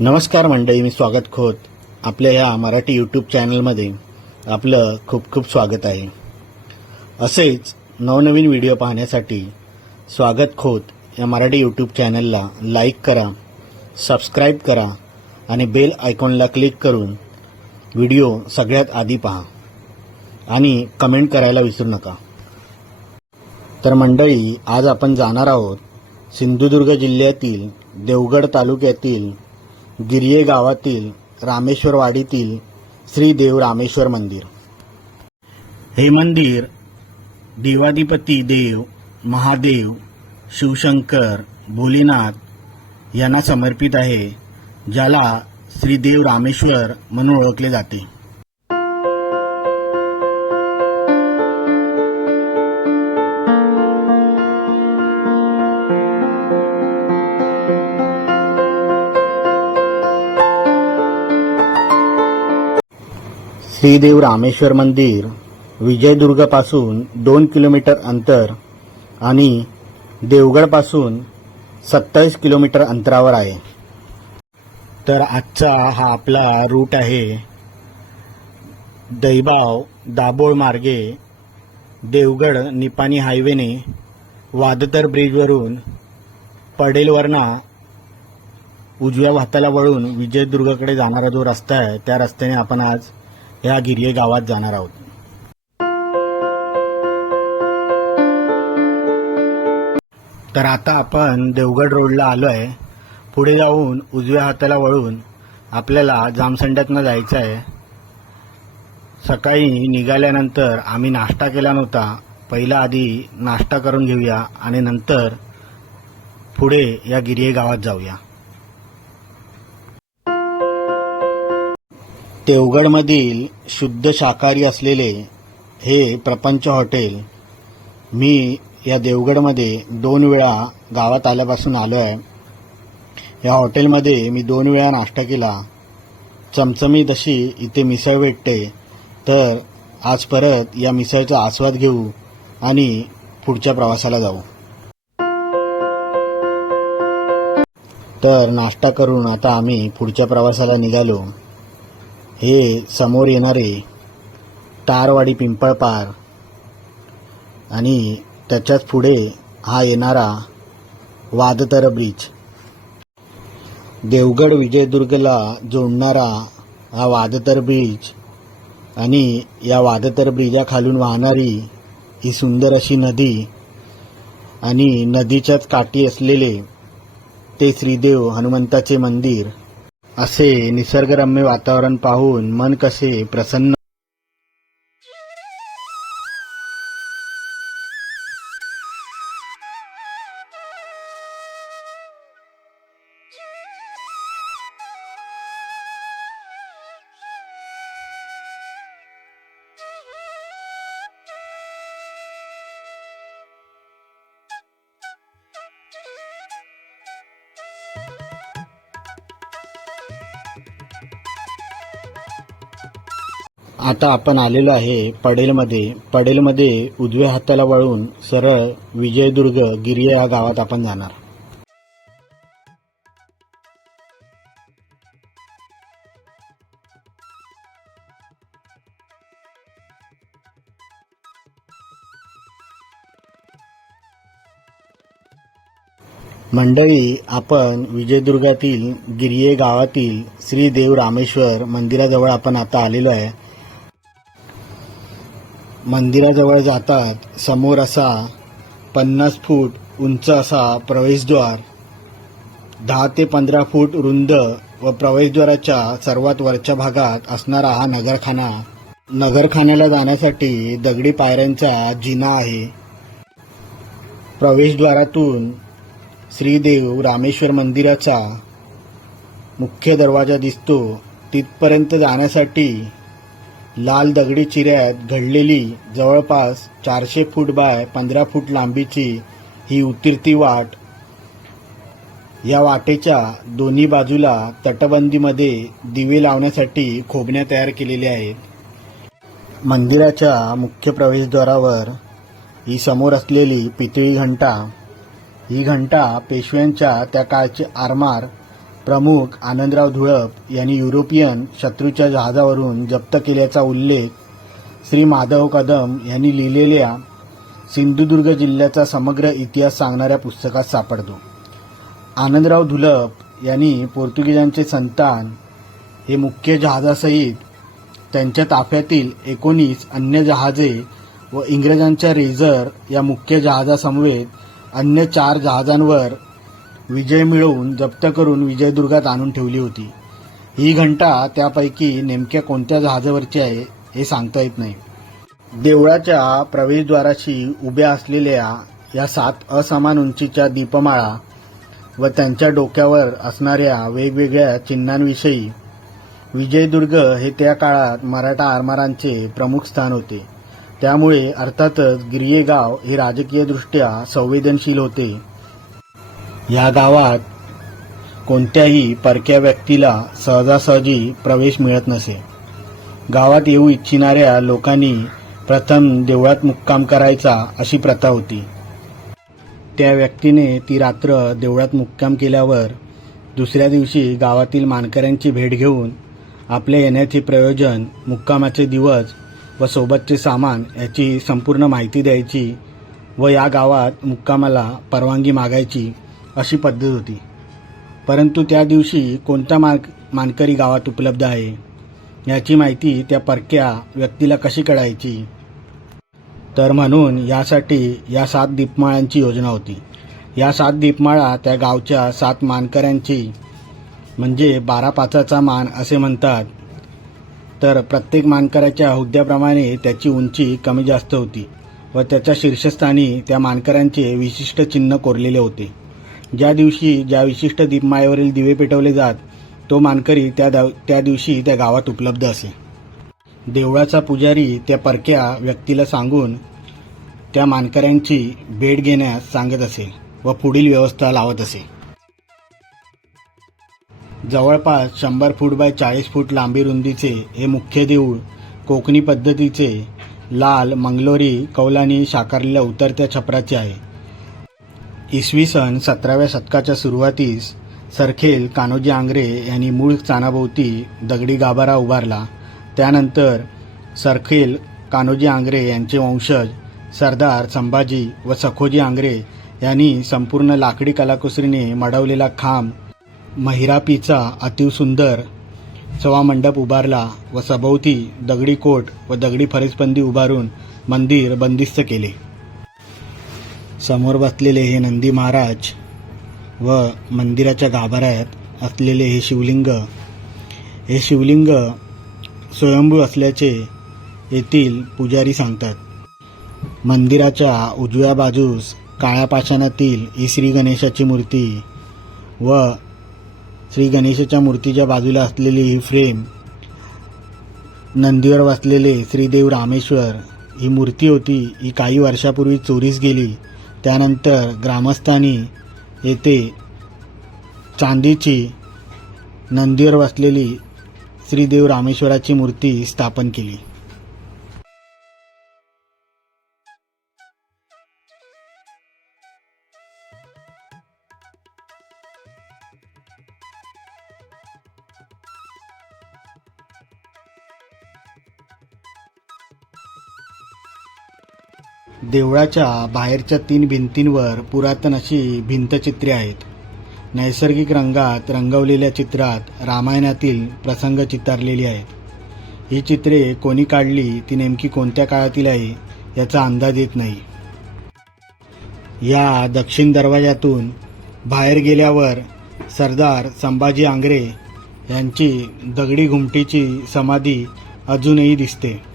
नमस्कार मंडळी मी स्वागत खोत. आपल्या या मराठी यूट्यूब चॅनलमध्ये आपलं खूप खूप स्वागत आहे. असेच नवनवीन व्हिडिओ पाहण्यासाठी स्वागत खोत या मराठी यूट्यूब चॅनलला लाईक करा सबस्क्राईब करा आणि बेल आयकॉनला क्लिक करून व्हिडिओ सगळ्यात आधी पहा आणि कमेंट करायला विसरू नका. तर मंडळी आज आपण जाणार आहोत सिंधुदुर्ग जिल्ह्यातील देवगड तालुक्यातील गिरये गावातील रामेश्वरवाडीतील श्री देव रामेश्वर मंदिर. हे मंदिर देवाधिपती देव महादेव शिवशंकर भोलेनाथ यांना समर्पित आहे ज्याला श्री देव रामेश्वर म्हणून ओळखले जाते. श्रीदेव रामेश्वर मंदिर विजयदुर्गपासून दोन किलोमीटर अंतर आणि देवगडपासून सत्तावीस किलोमीटर अंतरावर आहे. तर आजचा हा आपला रूट आहे दैबाव दाभोळ मार्गे देवगड निपाणी हायवेने वादतर ब्रिजवरून पडेलवरना उजव्या भाताला वळून विजयदुर्गकडे जाणारा जो रस्ता आहे त्या रस्त्याने आपण आज या गिरये गावात जाणार आहोत. तर आता आपण देवगड रोडला आलो आहे पुढे जाऊन उजव्या हाताला वळून आपल्याला जामसंड्यातनं जायचं आहे सकाळी निघाल्यानंतर आम्ही नाश्ता केला नव्हता. पहिला आधी नाश्ता करून घेऊया आणि नंतर पुढे या गिरिये गावात जाऊया. देवगडमधील शुद्ध शाकाहारी असलेले हे प्रपंच हॉटेल. मी या देवगडमध्ये दोन वेळा गावात आल्यापासून आलो आहे या हॉटेलमध्ये मी दोन वेळा नाश्ता केला. चमचमीत अशी इथे मिसळ भेटते. तर आज परत या मिसळचा आस्वाद घेऊ आणि पुढच्या प्रवासाला जाऊ. तर नाश्ता करून आता आम्ही पुढच्या प्रवासाला निघालो. हे समोर येणारे तारवाडी पिंपळपार आणि त्याच्याच पुढे हा येणारा वादतर ब्रिज. देवगड विजयदुर्गला जोडणारा हा वादतर ब्रिज आणि या वादतर ब्रिजाखालून वाहणारी ही सुंदर अशी नदी आणि नदीच्याच काठी असलेले ते श्रीदेव हनुमंताचे मंदिर असे निसर्गरम्य वातावरण पाहून मन कसे प्रसन्न आता आपण आलेलो आहे पडेलमध्ये. पडेलमध्ये उजव्या हाताला वळून सरळ विजयदुर्ग गिरिया या गावात आपण जाणार. मंडळी आपण विजयदुर्गातील गिरिये गावातील श्री देव रामेश्वर मंदिराजवळ आपण आता आलेलो आहे. मंदिराजवळ जातात समोर असा पन्नास फूट उंच असा प्रवेशद्वार. दहा ते पंधरा फूट रुंद व प्रवेशद्वाराच्या सर्वात वरच्या भागात असणारा हा नगरखाना. नगरखान्याला जाण्यासाठी दगडी पायऱ्यांचा जिना आहे. प्रवेशद्वारातून श्रीदेव रामेश्वर मंदिराचा मुख्य दरवाजा दिसतो. तिथपर्यंत जाण्यासाठी लाल दगडी चिऱ्यात घडलेली जवळपास चारशे फूट बाय पंधरा फूट लांबीची ही उतीर्ती वाट या वाटेच्या दोन्ही बाजूला तटबंदीमध्ये दिवे लावण्यासाठी खोबण्या तयार केलेल्या आहेत. मंदिराच्या मुख्य प्रवेशद्वारावर ही समोर असलेली पितळी घंटा ही घंटा पेशव्यांच्या त्या काळचे आरमार प्रमुख आनंदराव धुळप यांनी युरोपियन शत्रूच्या जहाजावरून जप्त केल्याचा उल्लेख श्री माधव कदम यांनी लिहिलेल्या सिंधुदुर्ग जिल्ह्याचा समग्र इतिहास सांगणाऱ्या पुस्तकात सापडतो. आनंदराव धुलप यांनी पोर्तुगीजांचे संतान हे मुख्य जहाजासहित त्यांच्या ताफ्यातील एकोणीस अन्य जहाजे व इंग्रजांच्या रेझर या मुख्य जहाजासमवेत अन्य चार जहाजांवर विजय मिळवून जप्त करून विजयदुर्गात आणून ठेवली होती. ही घंटा त्यापैकी नेमक्या कोणत्या जहाजावरची आहे हे सांगता येत नाही. देवळाच्या प्रवेशद्वाराशी उभ्या असलेल्या या सात असमान उंचीच्या दीपमाळा व त्यांच्या डोक्यावर असणाऱ्या वेगवेगळ्या चिन्हांविषयी विजयदुर्ग हे त्या काळात मराठा आरमारांचे प्रमुख स्थान होते. त्यामुळे अर्थातच गिरये गाव हे राजकीयदृष्ट्या संवेदनशील होते. ह्या गावात कोणत्याही परक्या व्यक्तीला सहजासहजी प्रवेश मिळत नसे. गावात येऊ इच्छिणाऱ्या लोकांनी प्रथम देवळात मुक्काम करायचा अशी प्रथा होती. त्या व्यक्तीने ती रात्र देवळात मुक्काम केल्यावर दुसऱ्या दिवशी गावातील मानकऱ्यांची भेट घेऊन आपले येण्याचे प्रयोजन मुक्कामाचे दिवस व सोबतचे सामान याची संपूर्ण माहिती द्यायची व या गावात मुक्कामाला परवानगी मागायची अशी पद्धत होती. परंतु त्या दिवशी कोणता मान मानकरी गावात उपलब्ध आहे याची माहिती त्या परक्या व्यक्तीला कशी कळायची? तर म्हणून यासाठी या सात दीपमाळांची योजना होती. या सात दीपमाळा त्या गावच्या सात मानकऱ्यांची म्हणजे बारा पाचाचा मान असे म्हणतात. तर प्रत्येक मानकऱ्याच्या हुद्द्याप्रमाणे त्याची उंची कमी जास्त होती व त्याच्या शीर्षस्थानी त्या मानकऱ्यांचे विशिष्ट चिन्ह कोरलेले होते. ज्या दिवशी ज्या विशिष्ट दीपमाळेवरील दिवे पेटवले जात तो मानकरी त्या दाव त्या दिवशी त्या गावात उपलब्ध असे. देवळाचा पुजारी त्या परक्या व्यक्तीला सांगून त्या मानकऱ्यांची भेट घेण्यास सांगत असे व पुढील व्यवस्था लावत असे. जवळपास शंभर फूट बाय चाळीस फूट लांबी रुंदीचे हे मुख्य देऊळ कोकणी पद्धतीचे लाल मंगलोरी कौलानी शाकारलेल्या उतरत्या छपराचे आहे. इसवी सन सतराव्या शतकाच्या सुरुवातीस सरखेल कान्होजी आंग्रे यांनी मूळ चानाभोवती दगडी गाभारा उभारला. त्यानंतर सरखेल कान्होजी आंग्रे यांचे वंशज सरदार संभाजी व सखोजी आंग्रे यांनी संपूर्ण लाकडी कलाकुसरीने मडवलेला खांब महिरापीचा अतिसुंदर सवा मंडप उभारला व सभोवती दगडी कोट व दगडी फरसबंदी उभारून मंदिर बंदिस्त केले. समोर बसलेले हे नंदी महाराज व मंदिराच्या गाभाऱ्यात असलेले हे शिवलिंग हे शिवलिंग स्वयंभू असल्याचे येथील पुजारी सांगतात. मंदिराच्या उजव्या बाजूस काळ्या पाषाणातील ही श्री गणेशाची मूर्ती व श्री गणेशाच्या मूर्तीच्या बाजूला असलेली ही फ्रेम नंदीवर बसलेले श्रीदेव रामेश्वर ही मूर्ती होती ही काही वर्षापूर्वी चोरीस गेली. त्यानंतर ग्रामस्थांनी येथे चांदीची नंदीवर बसलेली श्रीदेव रामेश्वराची मूर्ती स्थापन केली. देवळाच्या बाहेरच्या तीन भिंतींवर पुरातन अशी भिंतचित्रे आहेत. नैसर्गिक रंगात रंगवलेल्या चित्रात रामायणातील प्रसंग चितारलेली आहेत. ही चित्रे कोणी काढली ती नेमकी कोणत्या काळातील आहे याचा अंदाज येत नाही. या दक्षिण दरवाजातून बाहेर गेल्यावर सरदार संभाजी आंग्रे यांची दगडी घुमटीची समाधी अजूनही दिसते.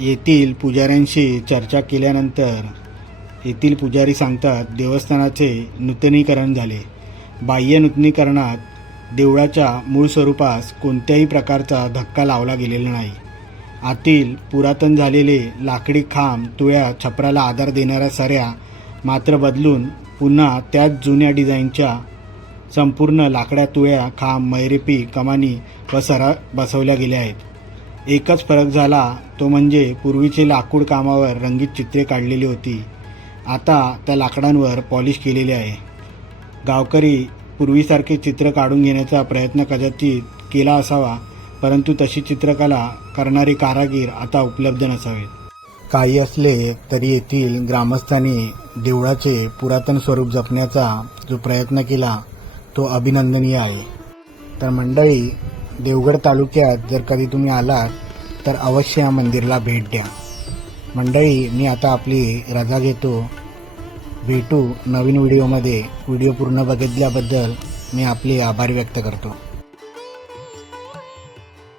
येथील पुजाऱ्यांशी चर्चा केल्यानंतर येथील पुजारी सांगतात देवस्थानाचे नूतनीकरण झाले. बाह्य नूतनीकरणात देवळाच्या मूळ स्वरूपास कोणत्याही प्रकारचा धक्का लावला गेलेला नाही. आतील पुरातन झालेले लाकडी खांब तुळ्या छपराला आधार देणाऱ्या सऱ्या मात्र बदलून पुन्हा त्याच जुन्या डिझाईनच्या संपूर्ण लाकड्या तुळ्या खांब मैरेपी कमानी व सरा बसवल्या गेल्या आहेत. एकच फरक झाला तो म्हणजे पूर्वीचे लाकूड कामावर रंगीत चित्रे काढलेली होती. आता त्या लाकडांवर पॉलिश केलेले आहे. गावकरी पूर्वीसारखे चित्र काढून घेण्याचा प्रयत्न कदाचित केला असावा परंतु तशी चित्रकला करणारे कारागीर आता उपलब्ध नसावेत. काही असले तरी येथील ग्रामस्थांनी देवळाचे पुरातन स्वरूप जपण्याचा जो प्रयत्न केला तो अभिनंदनीय आहे. तर मंडळी देवगड तालुक्यात जर कधी तुम्ही आलात तर अवश्य या मंदिरला भेट द्या. मंडळी मी आता आपली रजा घेतो. भेटू नवीन व्हिडिओमध्ये. व्हिडिओ पूर्ण बघितल्याबद्दल मी आपले आभार व्यक्त करतो.